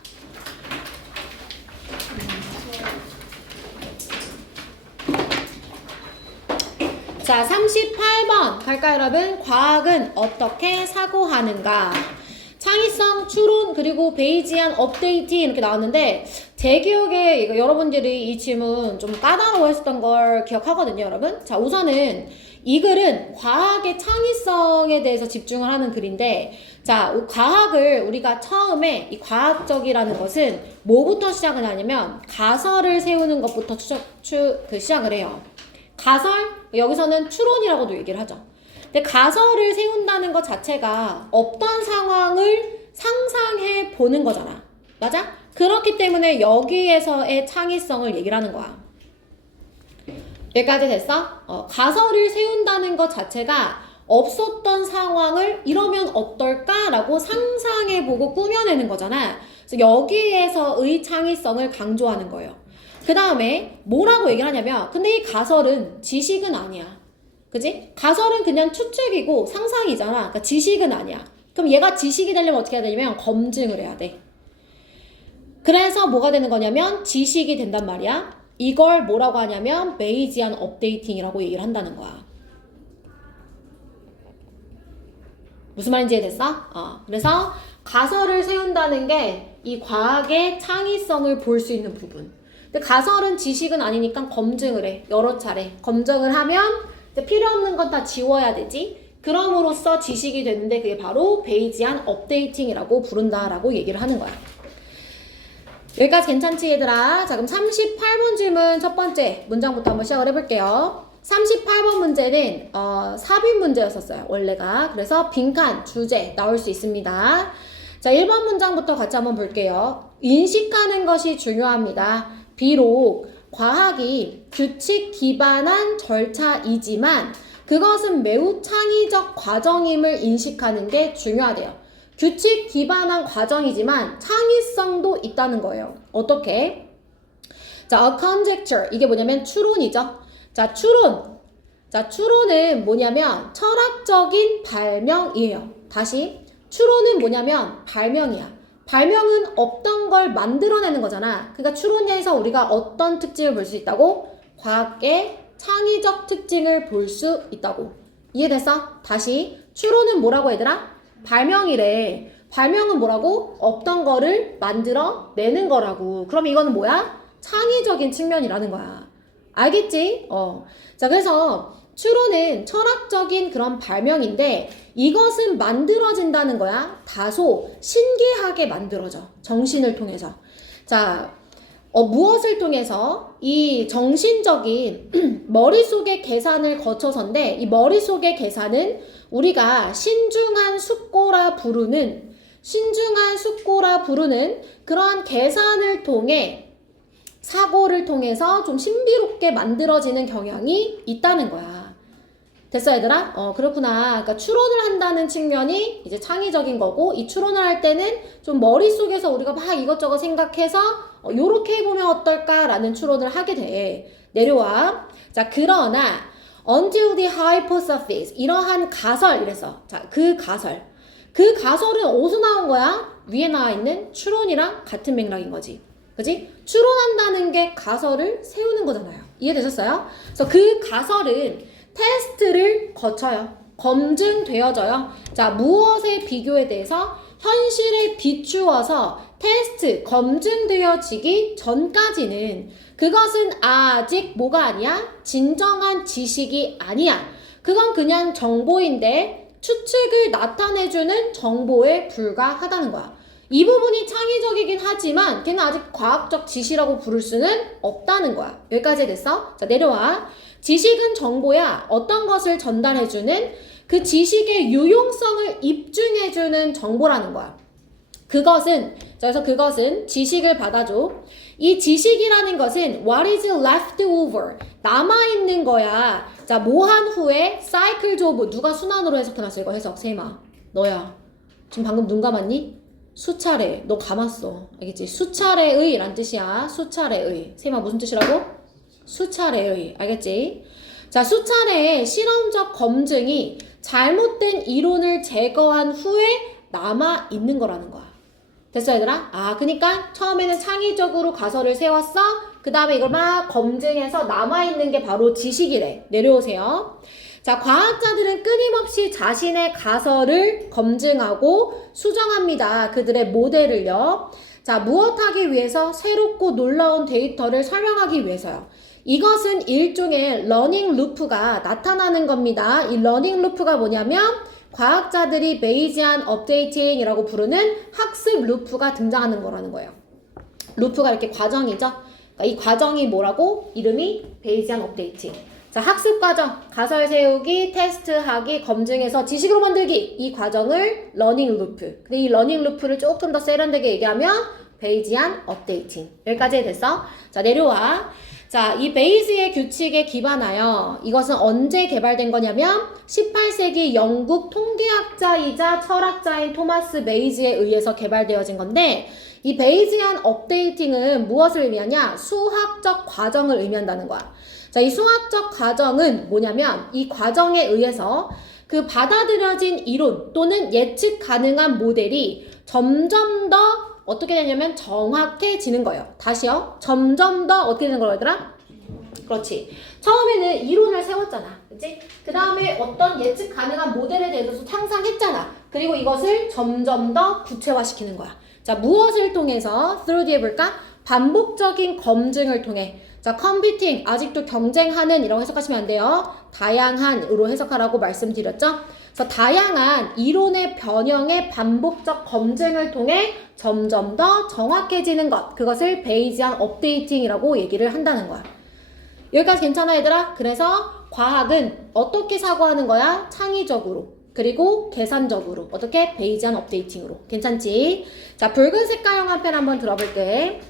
자, 38번 갈까요, 여러분? 과학은 어떻게 사고하는가? 창의성, 추론, 그리고 베이지안 업데이팅 이렇게 나왔는데 제 기억에 이거 여러분들이 이 질문 좀 까다로워했었던 걸 기억하거든요, 여러분. 자, 우선은 이 글은 과학의 창의성에 대해서 집중을 하는 글인데, 자, 과학을 우리가 처음에 이 과학적이라는 것은 뭐부터 시작을 하냐면 가설을 세우는 것부터 시작을 해요. 가설? 여기서는 추론이라고도 얘기를 하죠. 근데 가설을 세운다는 것 자체가 어떤 상황을 상상해 보는 거잖아. 맞아? 그렇기 때문에 여기에서의 창의성을 얘기를 하는 거야. 여기까지 됐어? 가설을 세운다는 것 자체가 없었던 상황을 이러면 어떨까라고 상상해보고 꾸며내는 거잖아. 그래서 여기에서의 창의성을 강조하는 거예요. 그 다음에 뭐라고 얘기를 하냐면 근데 이 가설은 지식은 아니야. 그지? 가설은 그냥 추측이고 상상이잖아. 그러니까 지식은 아니야. 그럼 얘가 지식이 되려면 어떻게 해야 되냐면 검증을 해야 돼. 그래서 뭐가 되는 거냐면 지식이 된단 말이야. 이걸 뭐라고 하냐면 베이지안 업데이팅이라고 얘기를 한다는 거야. 무슨 말인지 이해됐어? 그래서 가설을 세운다는 게 이 과학의 창의성을 볼 수 있는 부분. 근데 가설은 지식은 아니니까 검증을 해. 여러 차례. 검증을 하면 이제 필요 없는 건 다 지워야 되지. 그럼으로써 지식이 되는데 그게 바로 베이지안 업데이팅이라고 부른다라고 얘기를 하는 거야. 여기까지 괜찮지 얘들아? 자, 그럼 38번 질문 첫 번째 문장부터 한번 시작을 해볼게요. 38번 문제는 삽입 문제였었어요. 원래가. 그래서 빈칸, 주제 나올 수 있습니다. 자, 1번 문장부터 같이 한번 볼게요. 인식하는 것이 중요합니다. 비록 과학이 규칙 기반한 절차이지만 그것은 매우 창의적 과정임을 인식하는 게 중요하대요. 규칙 기반한 과정이지만 창의성도 있다는 거예요. 어떻게? 자, a conjecture. 이게 뭐냐면 추론이죠. 자, 추론. 자, 추론은 뭐냐면 철학적인 발명이에요. 다시. 추론은 뭐냐면 발명이야. 발명은 없던 걸 만들어내는 거잖아. 그러니까 추론에서 우리가 어떤 특징을 볼 수 있다고? 과학의 창의적 특징을 볼 수 있다고. 이해됐어? 다시. 추론은 뭐라고 얘들아? 발명이래. 발명은 뭐라고? 없던 거를 만들어내는 거라고. 그럼 이거는 뭐야? 창의적인 측면이라는 거야. 알겠지? 자, 그래서 추론은 철학적인 그런 발명인데 이것은 만들어진다는 거야. 다소 신기하게 만들어져. 정신을 통해서. 자, 무엇을 통해서? 이 정신적인 머릿속의 계산을 거쳐서인데 이 머릿속의 계산은 우리가 신중한 숙고라 부르는 그러한 계산을 통해 사고를 통해서 좀 신비롭게 만들어지는 경향이 있다는 거야. 됐어, 얘들아? 그렇구나. 그러니까 추론을 한다는 측면이 이제 창의적인 거고, 이 추론을 할 때는 좀 머릿속에서 우리가 막 이것저것 생각해서 요렇게 해보면 어떨까라는 추론을 하게 돼. 내려와. 자, 그러나 until the hypothesis 이러한 가설 이랬어. 자, 그 가설은 어디서 나온 거야? 위에 나와 있는 추론이랑 같은 맥락인 거지. 그지? 추론한다는 게 가설을 세우는 거잖아요. 이해되셨어요? 그래서 그 가설은 테스트를 거쳐요. 검증되어져요. 자, 무엇의 비교에 대해서 현실에 비추어서 테스트, 검증되어지기 전까지는 그것은 아직 뭐가 아니야? 진정한 지식이 아니야. 그건 그냥 정보인데 추측을 나타내주는 정보에 불과하다는 거야. 이 부분이 창의적이긴 하지만 걔는 아직 과학적 지시라고 부를 수는 없다는 거야. 여기까지 됐어? 자, 내려와. 지식은 정보야. 어떤 것을 전달해주는 그 지식의 유용성을 입증해주는 정보라는 거야. 그래서 그것은 지식을 받아줘. 이 지식이라는 것은 what is left over 남아있는 거야. 자, 뭐한 후에 cycles of 누가 순환으로 해석해놨어? 이거 해석 세마 너야. 지금 방금 눈 감았니? 수차례 너 감았어. 알겠지? 수차례의 란 뜻이야. 수차례의 세마 무슨 뜻이라고? 수차례의 알겠지? 자, 수차례의 실험적 검증이 잘못된 이론을 제거한 후에 남아있는 거라는 거야. 됐어, 얘들아? 그니까 처음에는 창의적으로 가설을 세웠어. 그 다음에 이걸 막 검증해서 남아있는 게 바로 지식이래. 내려오세요. 자, 과학자들은 끊임없이 자신의 가설을 검증하고 수정합니다. 그들의 모델을요. 자, 무엇하기 위해서? 새롭고 놀라운 데이터를 설명하기 위해서요. 이것은 일종의 러닝 루프가 나타나는 겁니다. 이 러닝 루프가 뭐냐면 과학자들이 베이지안 업데이팅이라고 부르는 학습 루프가 등장하는 거라는 거예요. 루프가 이렇게 과정이죠. 그러니까 이 과정이 뭐라고? 이름이 베이지안 업데이팅. 자, 학습 과정, 가설 세우기, 테스트하기, 검증해서 지식으로 만들기. 이 과정을 러닝 루프. 근데 이 러닝 루프를 조금 더 세련되게 얘기하면 베이지안 업데이팅. 여기까지 됐어? 자, 내려와. 자, 이 베이지의 규칙에 기반하여 이것은 언제 개발된 거냐면 18세기 영국 통계학자이자 철학자인 토마스 베이지에 의해서 개발되어진 건데 이 베이지안 업데이팅은 무엇을 의미하냐? 수학적 과정을 의미한다는 거야. 자, 이 수학적 과정은 뭐냐면 이 과정에 의해서 그 받아들여진 이론 또는 예측 가능한 모델이 점점 더 어떻게 되냐면 정확해지는 거예요. 다시요. 점점 더 어떻게 되는 거예요, 얘들아? 그렇지. 처음에는 이론을 세웠잖아. 그치? 그 다음에 어떤 예측 가능한 모델에 대해서 상상했잖아. 그리고 이것을 점점 더 구체화시키는 거야. 자, 무엇을 통해서? through 해볼까? 반복적인 검증을 통해. 자, 컴퓨팅, 아직도 경쟁하는 이라고 해석하시면 안 돼요. 다양한으로 해석하라고 말씀드렸죠? 그래서 다양한 이론의 변형의 반복적 검증을 통해 점점 더 정확해지는 것, 그것을 베이지안 업데이팅이라고 얘기를 한다는 거야. 여기까지 괜찮아, 얘들아? 그래서 과학은 어떻게 사고하는 거야? 창의적으로. 그리고 계산적으로. 어떻게? 베이지안 업데이팅으로. 괜찮지? 자, 붉은 색깔형 한 편 한번 들어볼게.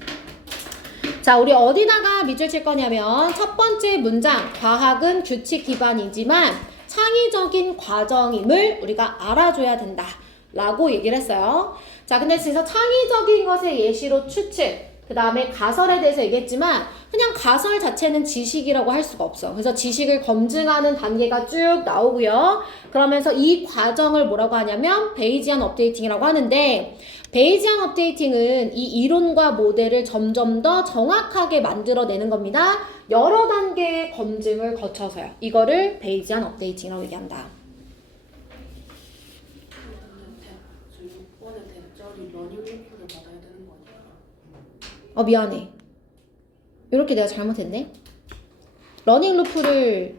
자, 우리 어디다가 밑줄 칠 거냐면 첫 번째 문장, 과학은 규칙 기반이지만 창의적인 과정임을 우리가 알아줘야 된다 라고 얘기를 했어요. 자, 근데 진짜 창의적인 것의 예시로 추측, 그 다음에 가설에 대해서 얘기했지만 그냥 가설 자체는 지식이라고 할 수가 없어. 그래서 지식을 검증하는 단계가 쭉 나오고요. 그러면서 이 과정을 뭐라고 하냐면 베이지안 업데이팅이라고 하는데 베이지안 업데이팅은 이 이론과 모델을 점점 더 정확하게 만들어내는 겁니다. 여러 단계의 검증을 거쳐서요. 이거를 베이지안 업데이팅이라고 얘기한다. 미안해. 이렇게 내가 잘못했네. 러닝 루프를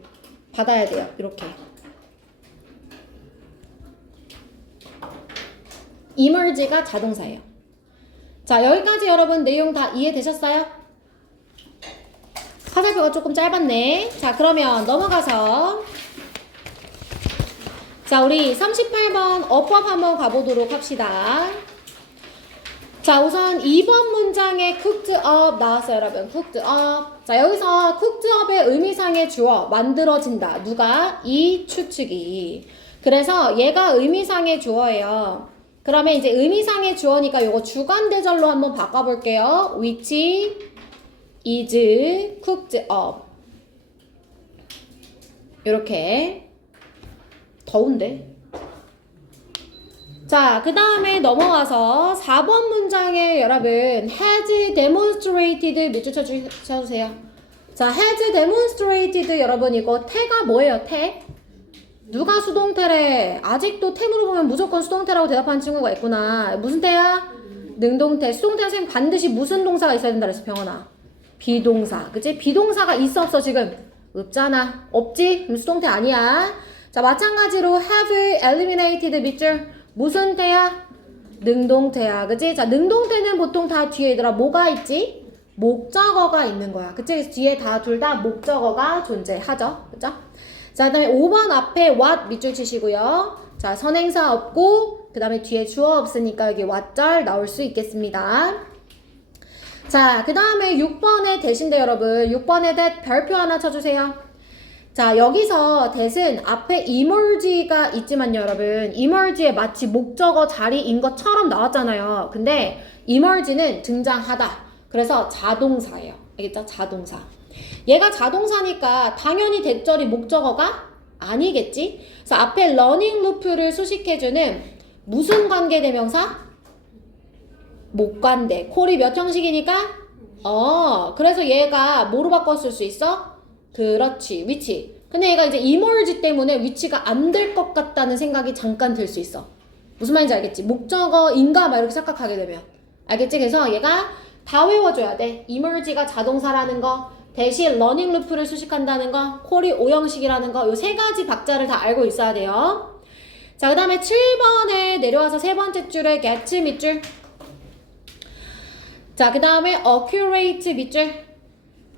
받아야 돼요. 이렇게. emerge가 자동사예요. 자, 여기까지 여러분 내용 다 이해되셨어요? 화살표가 조금 짧았네. 자, 그러면 넘어가서 자, 우리 38번 어법 한번 가보도록 합시다. 자, 우선 2번 문장에 cooked up 나왔어요, 여러분. cooked up. 자, 여기서 cooked up의 의미상의 주어 만들어진다. 누가? 이 추측이. 그래서 얘가 의미상의 주어예요. 그러면 이제 의미상의 주어니까 요거 주관대절로 한번 바꿔볼게요. which is cooked up. 이렇게. 더운데. 자, 그 다음에 넘어가서 4번 문장에 여러분 has demonstrated 밑줄 쳐주세요. 자, has demonstrated 여러분 이거 태가 뭐예요? 태? 누가 수동태래? 아직도 태 물어보면 무조건 수동태라고 대답하는 친구가 있구나. 무슨 태야? 능동태. 수동태 선생님 반드시 무슨 동사가 있어야 된다 그랬어, 병원아. 비동사. 그치? 비동사가 있어 없어 지금? 없잖아. 없지? 그럼 수동태 아니야. 자, 마찬가지로 have eliminated 밑줄 무슨 태야? 능동태야. 그치? 자, 능동태는 보통 다 뒤에 얘들아 뭐가 있지? 목적어가 있는 거야. 그치? 뒤에 다 둘 다 목적어가 존재하죠. 그죠? 자, 그 다음에 5번 앞에 what 밑줄 치시고요. 자, 선행사 없고 그 다음에 뒤에 주어 없으니까 여기 what절 나올 수 있겠습니다. 자, 그 다음에 6번의 대신데 여러분 6번의 대 별표 하나 쳐주세요. 자, 여기서 that은 앞에 emerge가 있지만요, 여러분. emerge에 마치 목적어 자리인 것처럼 나왔잖아요. 근데 emerge는 등장하다. 그래서 자동사예요. 알겠죠? 자동사. 얘가 자동사니까 당연히 대절이 목적어가 아니겠지? 그래서 앞에 running loop를 수식해주는 무슨 관계대명사? 목관대. 콜이 몇 형식이니까? 그래서 얘가 뭐로 바꿨을 수 있어? 그렇지, 위치. 근데 얘가 이제 emerge 때문에 위치가 안 될 것 같다는 생각이 잠깐 들 수 있어. 무슨 말인지 알겠지? 목적어인가 막 이렇게 착각하게 되면. 알겠지? 그래서 얘가 다 외워줘야 돼. emerge가 자동사라는 거, 대신 running loop를 수식한다는 거, 콜이 오형식이라는 거, 요 세 가지 박자를 다 알고 있어야 돼요. 자, 그 다음에 7번에 내려와서 세 번째 줄에 get 밑줄. 자, 그 다음에 accurate 밑줄.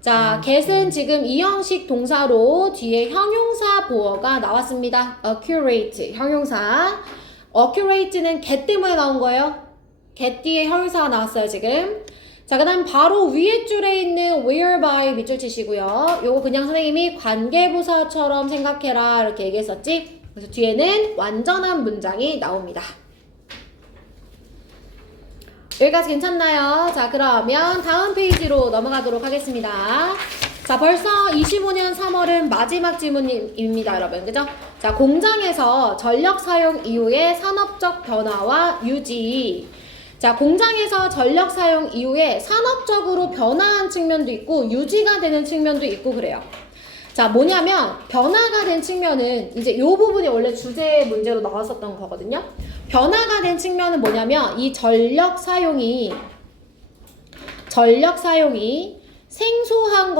자, get은 지금 이형식 동사로 뒤에 형용사 보어가 나왔습니다. accurate, 형용사. accurate는 get 때문에 나온 거예요. get 뒤에 형용사가 나왔어요, 지금. 자, 그 다음 바로 위에 줄에 있는 whereby 밑줄 치시고요. 요거 그냥 선생님이 관계부사처럼 생각해라 이렇게 얘기했었지. 그래서 뒤에는 완전한 문장이 나옵니다. 여기까지 괜찮나요? 자, 그러면 다음 페이지로 넘어가도록 하겠습니다. 자, 벌써 25년 3월은 마지막 질문입니다, 여러분. 그죠? 자, 공장에서 전력 사용 이후의 산업적 변화와 유지. 자, 공장에서 전력 사용 이후에 산업적으로 변화한 측면도 있고 유지가 되는 측면도 있고 그래요. 자, 뭐냐면 변화가 된 측면은 이제 요 부분이 원래 주제 문제로 나왔었던 거거든요. 변화가 된 측면은 뭐냐면 이 전력 사용이 생소한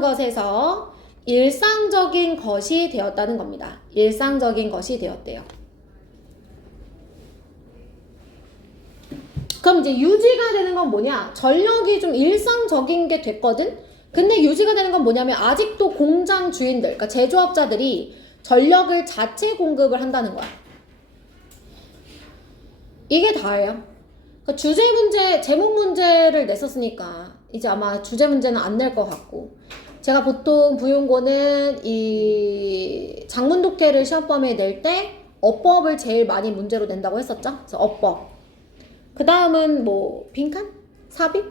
것에서 일상적인 것이 되었다는 겁니다. 일상적인 것이 되었대요. 그럼 이제 유지가 되는 건 뭐냐? 전력이 좀 일상적인 게 됐거든? 근데 유지가 되는 건 뭐냐면 아직도 공장 주인들, 그러니까 제조업자들이 전력을 자체 공급을 한다는 거야. 이게 다예요. 그러니까 주제 문제, 제목 문제를 냈었으니까 이제 아마 주제 문제는 안 낼 것 같고, 제가 보통 부용고는 이 장문독해를 시험 범위에 낼 때 어법을 제일 많이 문제로 낸다고 했었죠. 그래서 어법. 그 다음은 뭐 빈칸? 삽입?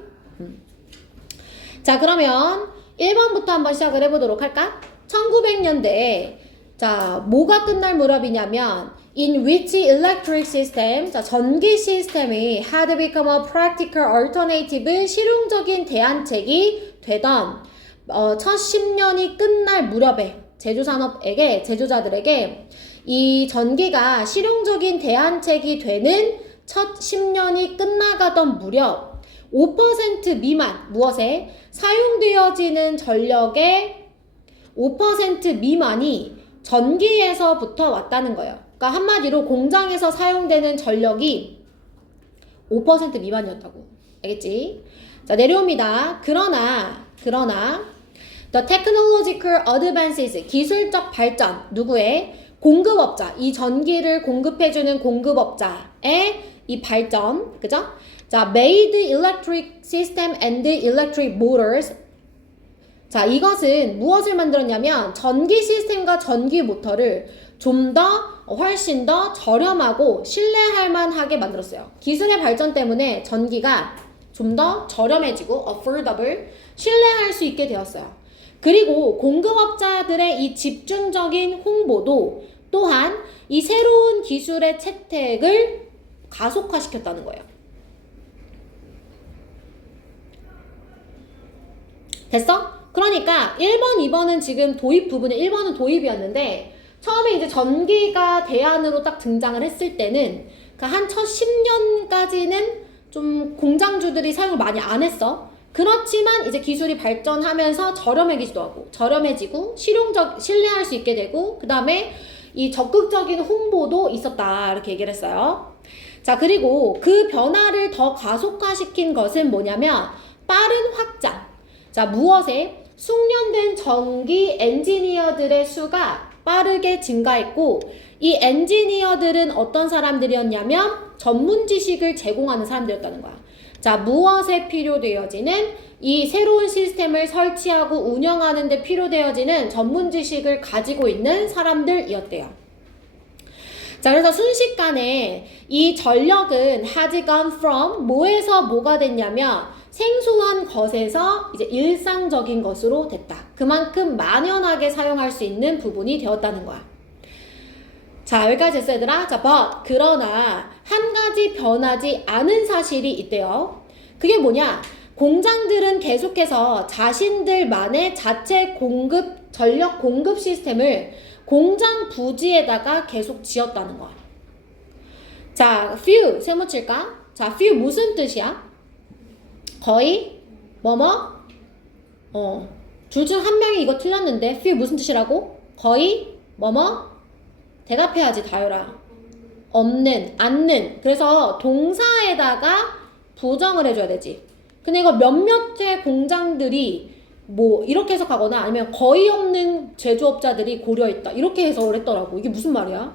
자, 그러면 1번부터 한번 시작을 해보도록 할까? 1900년대에 자, 뭐가 끝날 무렵이냐면 in which electric system, 자, 전기 시스템이 had become a practical alternative, 실용적인 대안책이 되던 첫 10년이 끝날 무렵에 제조산업에게, 제조자들에게 이 전기가 실용적인 대안책이 되는 첫 10년이 끝나가던 무렵 5% 미만 무엇에 사용되어지는 전력의 5% 미만이 전기에서부터 왔다는 거예요. 그러니까 한마디로 공장에서 사용되는 전력이 5% 미만이었다고. 알겠지? 자, 내려옵니다. 그러나 the technological advances, 기술적 발전, 누구의? 공급업자, 이 전기를 공급해주는 공급업자의 이 발전, 그죠? 자, made electric system and electric motors. 자, 이것은 무엇을 만들었냐면 전기 시스템과 전기 모터를 좀 더 훨씬 더 저렴하고 신뢰할 만하게 만들었어요. 기술의 발전 때문에 전기가 좀 더 저렴해지고 affordable, 신뢰할 수 있게 되었어요. 그리고 공급업자들의 이 집중적인 홍보도 또한 이 새로운 기술의 채택을 가속화시켰다는 거예요. 됐어? 그러니까 1번, 2번은 지금 도입 부분에 1번은 도입이었는데 처음에 이제 전기가 대안으로 딱 등장을 했을 때는 그 한 첫 10년까지는 좀 공장주들이 사용을 많이 안 했어. 그렇지만 이제 기술이 발전하면서 저렴해지고 신뢰할 수 있게 되고 그 다음에 이 적극적인 홍보도 있었다 이렇게 얘기를 했어요. 자, 그리고 그 변화를 더 가속화시킨 것은 뭐냐면 빠른 확장. 자, 무엇에? 숙련된 전기 엔지니어들의 수가 빠르게 증가했고 이 엔지니어들은 어떤 사람들이었냐면 전문 지식을 제공하는 사람들이었다는 거야. 자, 무엇에 필요되어지는 이 새로운 시스템을 설치하고 운영하는 데 필요되어지는 전문 지식을 가지고 있는 사람들이었대요. 자, 그래서 순식간에 이 전력은 has gone from 뭐에서 뭐가 됐냐면 생소한 것에서 이제 일상적인 것으로 됐다. 그만큼 만연하게 사용할 수 있는 부분이 되었다는 거야. 자, 여기까지 됐어, 얘들아. 자, but 그러나 한 가지 변하지 않은 사실이 있대요. 그게 뭐냐? 공장들은 계속해서 자신들만의 자체 전력 공급 시스템을 공장 부지에다가 계속 지었다는 거야. 자, few 세모칠까? 자, few 무슨 뜻이야? 거의 둘 중 한 명이 이거 틀렸는데 few 무슨 뜻이라고? 거의 대답해야지 다효라. 없는, 않는. 그래서 동사에다가 부정을 해줘야 되지. 근데 이거 몇몇의 공장들이 뭐 이렇게 해석하거나 아니면 거의 없는 제조업자들이 고려했다 이렇게 해석을 했더라고. 이게 무슨 말이야?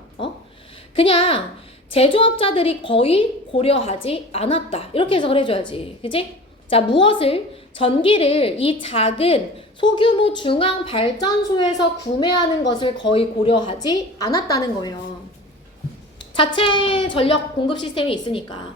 그냥 제조업자들이 거의 고려하지 않았다 이렇게 해석을 해줘야지. 그치? 자, 무엇을? 전기를 이 작은 소규모 중앙 발전소에서 구매하는 것을 거의 고려하지 않았다는 거예요. 자체 전력 공급 시스템이 있으니까.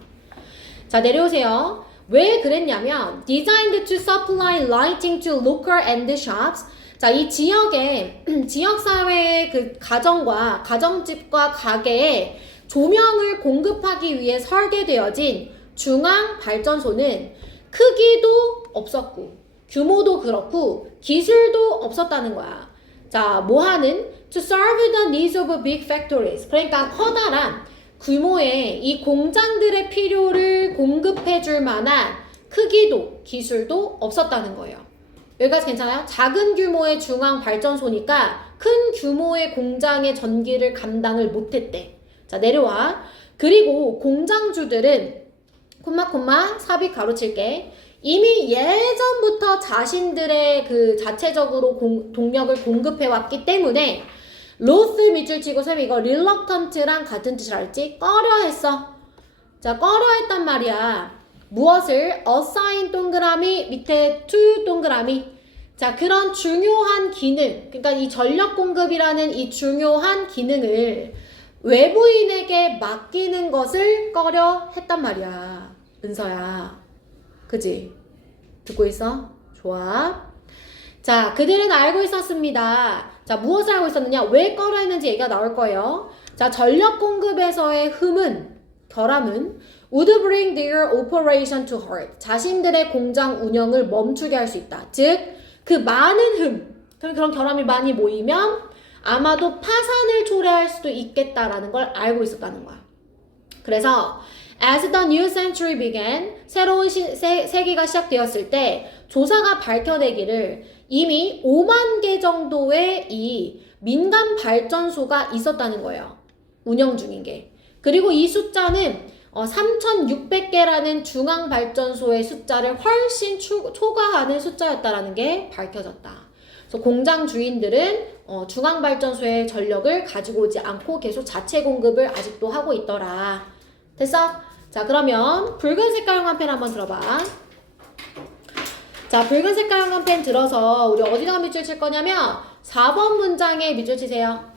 자, 내려오세요. 왜 그랬냐면 designed to supply lighting to local and shops. 자, 이 지역의 지역사회의 그 가정집과 가게에 조명을 공급하기 위해 설계되어진 중앙 발전소는 크기도 없었고 규모도 그렇고 기술도 없었다는 거야. 자, 뭐하는? To serve the needs of big factories. 그러니까 커다란 규모의 이 공장들의 필요를 공급해줄 만한 크기도 기술도 없었다는 거예요. 여기까지 괜찮아요? 작은 규모의 중앙 발전소니까 큰 규모의 공장의 전기를 감당을 못했대. 자, 내려와. 그리고 공장주들은 삽입 가로칠게. 이미 예전부터 자신들의 그 자체적으로 동력을 공급해왔기 때문에 로스 밑줄 치고 쌤 이거 reluctant랑 같은 뜻을 알지? 꺼려했어. 자, 꺼려했단 말이야. 무엇을? assign 동그라미 밑에 to 동그라미. 자, 그런 중요한 기능, 그러니까 이 전력 공급이라는 이 중요한 기능을 외부인에게 맡기는 것을 꺼려했단 말이야. 은서야. 그지? 듣고 있어? 좋아. 자, 그들은 알고 있었습니다. 자, 무엇을 알고 있었느냐? 왜 꺼려했는지 얘기가 나올 거예요. 자, 전력 공급에서의 결함은 would bring their operation to halt. 자신들의 공장 운영을 멈추게 할 수 있다. 즉, 그 많은 그런 결함이 많이 모이면 아마도 파산을 초래할 수도 있겠다라는 걸 알고 있었다는 거야. 그래서 as the new century began, 새로운 세기가 시작되었을 때 조사가 밝혀내기를 이미 5만 개 정도의 이 민간 발전소가 있었다는 거예요. 운영 중인 게. 그리고 이 숫자는 3,600개라는 중앙발전소의 숫자를 훨씬 초과하는 숫자였다라는 게 밝혀졌다. 그래서 공장 주인들은 중앙발전소의 전력을 가지고 오지 않고 계속 자체 공급을 아직도 하고 있더라. 됐어? 자, 그러면 붉은 색깔 형광펜 한번 들어봐. 자, 붉은 색깔 형광펜 들어서 우리 어디다가 밑줄 칠 거냐면 4번 문장에 밑줄 치세요.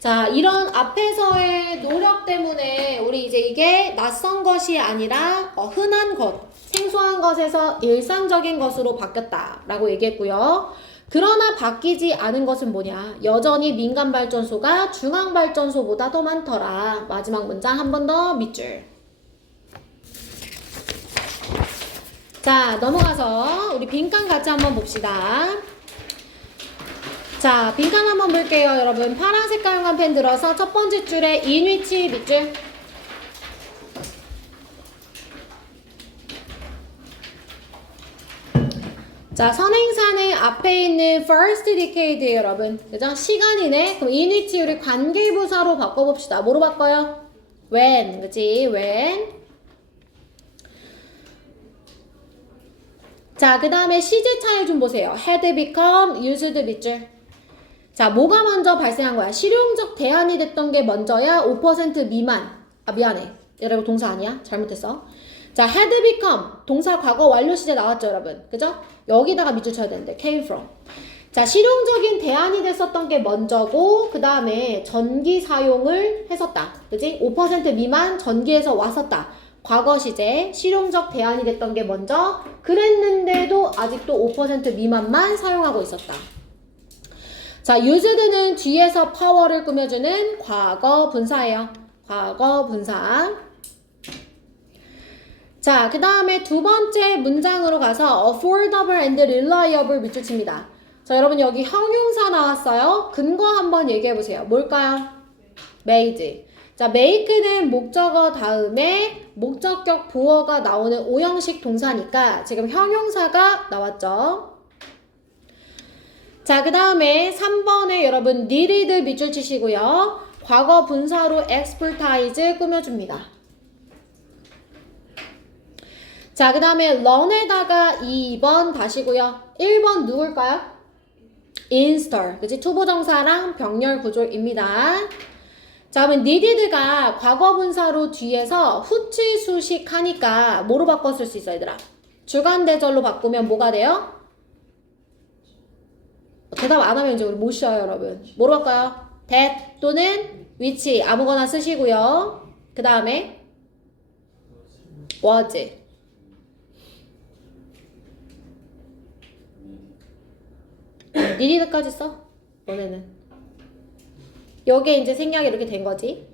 자, 이런 앞에서의 노력 때문에 우리 이제 이게 낯선 것이 아니라 흔한 것, 생소한 것에서 일상적인 것으로 바뀌었다라고 얘기했고요. 그러나 바뀌지 않은 것은 뭐냐? 여전히 민간 발전소가 중앙 발전소보다 더 많더라. 마지막 문장 한 번 더 밑줄. 자, 넘어가서 우리 빈칸 같이 한번 봅시다. 자, 빈칸 한번 볼게요, 여러분. 파란 색깔 형광펜 들어서 첫 번째 줄에 in which 밑줄. 자, 선행사는 앞에 있는 first decade 여러분. 그죠? 시간이네. 그럼 in which 우리 관계부사로 바꿔봅시다. 뭐로 바꿔요? when. 그치? when. 자, 그 다음에 시제 차이 좀 보세요. had become, used 밑줄. 자, 뭐가 먼저 발생한 거야? 실용적 대안이 됐던 게 먼저야? 5% 미만. 아, 미안해. 여러분 동사 아니야? 잘못했어. 자, had become. 동사 과거 완료 시제 나왔죠, 여러분? 그죠? 여기다가 밑줄 쳐야 되는데. came from. 자, 실용적인 대안이 됐었던 게 먼저고, 그 다음에 전기 사용을 했었다. 그지? 5% 미만 전기에서 왔었다. 과거 시제, 실용적 대안이 됐던 게 먼저, 그랬는데도 아직도 5% 미만만 사용하고 있었다. 자, used는 뒤에서 파워를 꾸며주는 과거 분사예요. 과거 분사. 자, 그 다음에 두 번째 문장으로 가서 affordable and reliable 밑줄 칩니다. 자, 여러분 여기 형용사 나왔어요. 근거 한번 얘기해보세요. 뭘까요? made. 자, make는 목적어 다음에 목적격 보어가 나오는 오형식 동사니까 지금 형용사가 나왔죠. 자, 그 다음에 3번에 여러분 needed 밑줄 치시고요. 과거 분사로 expertise 꾸며줍니다. 자, 그 다음에 learn에다가 2번 다시고요. 1번 누굴까요? install. 그치? 투부정사랑 병렬 구조입니다. 자, 그러면 needed가 과거 분사로 뒤에서 후치 수식 하니까 뭐로 바꿨을 수 있어, 얘들아? 주간대절로 바꾸면 뭐가 돼요? 대답 안 하면 이제 우리 못 쉬어요, 여러분. 뭐로 바꿔요? that 또는 which 아무거나 쓰시고요. 그 다음에 was. needed까지 써. 너네는. 요게 이제 생략이 이렇게 된 거지.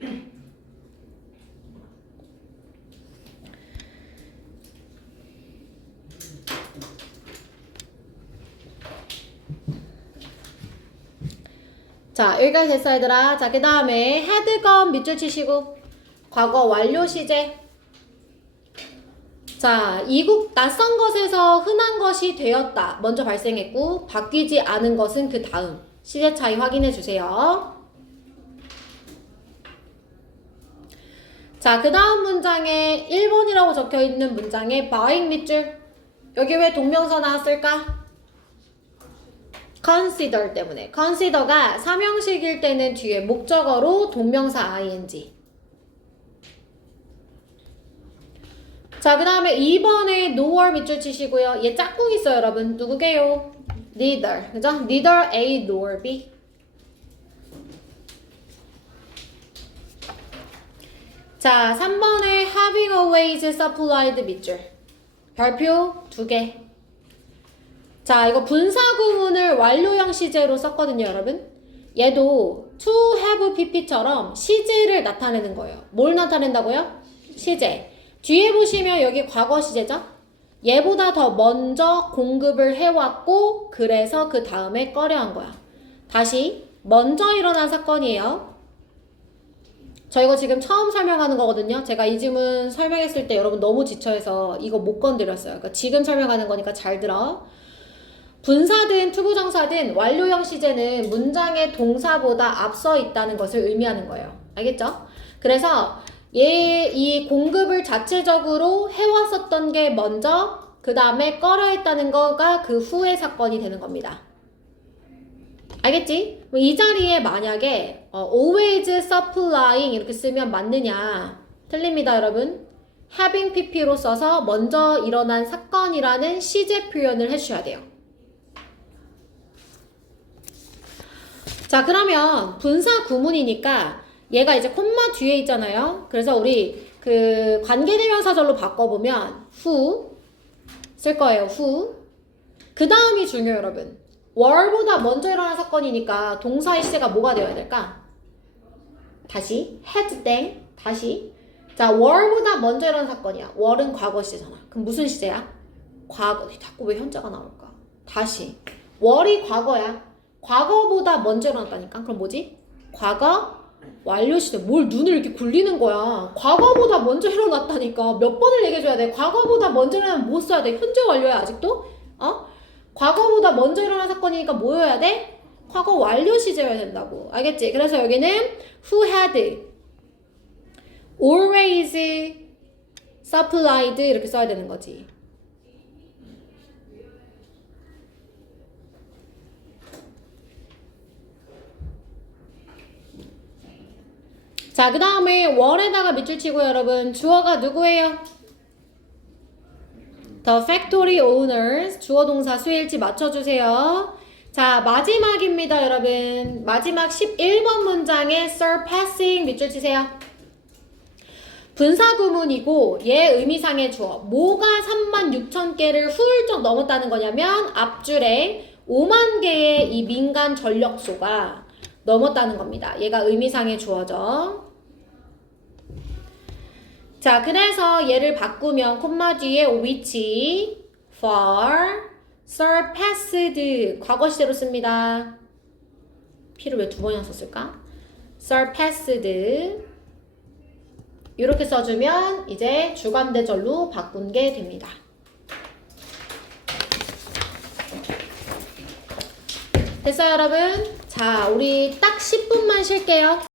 자, 여기까지 됐어, 얘들아. 자, 그 다음에 had gone 밑줄 치시고 과거 완료 시제. 자, 이국 낯선 것에서 흔한 것이 되었다. 먼저 발생했고 바뀌지 않은 것은 그 다음. 시제 차이 확인해 주세요. 자, 그 다음 문장에 1번이라고 적혀 있는 문장에 buying 밑줄. 여기 왜 동명사 나왔을까? consider 때문에. consider가 삼형식일 때는 뒤에 목적어로 동명사 ing. 자, 그 다음에 2번에 nor 밑줄 치시고요. 얘 짝꿍 있어요, 여러분. 누구게요? neither. 그죠? neither A nor B. 자, 3번에 having always supplied 밑줄. 별표 2개. 자, 이거 분사구문을 완료형 시제로 썼거든요, 여러분. 얘도 to have pp처럼 시제를 나타내는 거예요. 뭘 나타낸다고요? 시제. 뒤에 보시면 여기 과거 시제죠? 얘보다 더 먼저 공급을 해왔고 그래서 그 다음에 꺼려한 거야. 다시 먼저 일어난 사건이에요. 저 이거 지금 처음 설명하는 거거든요. 제가 이 지문 설명했을 때 여러분 너무 지쳐해서 이거 못 건드렸어요. 그러니까 지금 설명하는 거니까 잘 들어. 분사든 투부정사든 완료형 시제는 문장의 동사보다 앞서 있다는 것을 의미하는 거예요. 알겠죠? 그래서 이 공급을 자체적으로 해왔었던 게 먼저 그 다음에 꺼려 했다는 거가 그 후의 사건이 되는 겁니다. 알겠지? 이 자리에 만약에 always supplying 이렇게 쓰면 맞느냐? 틀립니다, 여러분. having pp로 써서 먼저 일어난 사건이라는 시제 표현을 해주셔야 돼요. 자, 그러면 분사 구문이니까 얘가 이제 콤마 뒤에 있잖아요. 그래서 우리 그 관계대명사절로 바꿔보면 who 쓸 거예요. who. 그 다음이 중요해요, 여러분. 월보다 먼저 일어난 사건이니까 동사의 시제가 뭐가 되어야 될까? 다시 had 땡 다시. 자, 월보다 먼저 일어난 사건이야. 월은 과거 시제잖아. 그럼 무슨 시제야? 과거. 자꾸 왜 현재가 나올까? 다시. 월이 과거야. 과거보다 먼저 일어났다니까? 그럼 뭐지? 과거 완료 시제. 뭘 눈을 이렇게 굴리는 거야. 과거보다 먼저 일어났다니까. 몇 번을 얘기해줘야 돼. 과거보다 먼저 일어나면 뭐 써야 돼? 현재 완료야 아직도? 과거보다 먼저 일어난 사건이니까 뭐여야 돼? 과거 완료 시제여야 된다고. 알겠지? 그래서 여기는 who had always supplied 이렇게 써야 되는 거지. 자, 그 다음에 월에다가 밑줄 치고 여러분 주어가 누구예요? The factory owners 주어 동사 수일치 맞춰주세요. 자, 마지막입니다 여러분. 마지막 11번 문장에 surpassing 밑줄 치세요. 분사 구문이고 얘 의미상의 주어 뭐가 36,000개를 훌쩍 넘었다는 거냐면 앞줄에 5만 개의 이 민간 전력소가 넘었다는 겁니다. 얘가 의미상의 주어죠. 자, 그래서 얘를 바꾸면 콤마 뒤에 which far surpassed 과거 시제로 씁니다. P를 왜 두 번이나 썼을까? surpassed 이렇게 써주면 이제 주관대절로 바꾼 게 됩니다. 됐어요, 여러분? 자, 우리 딱 10분만 쉴게요.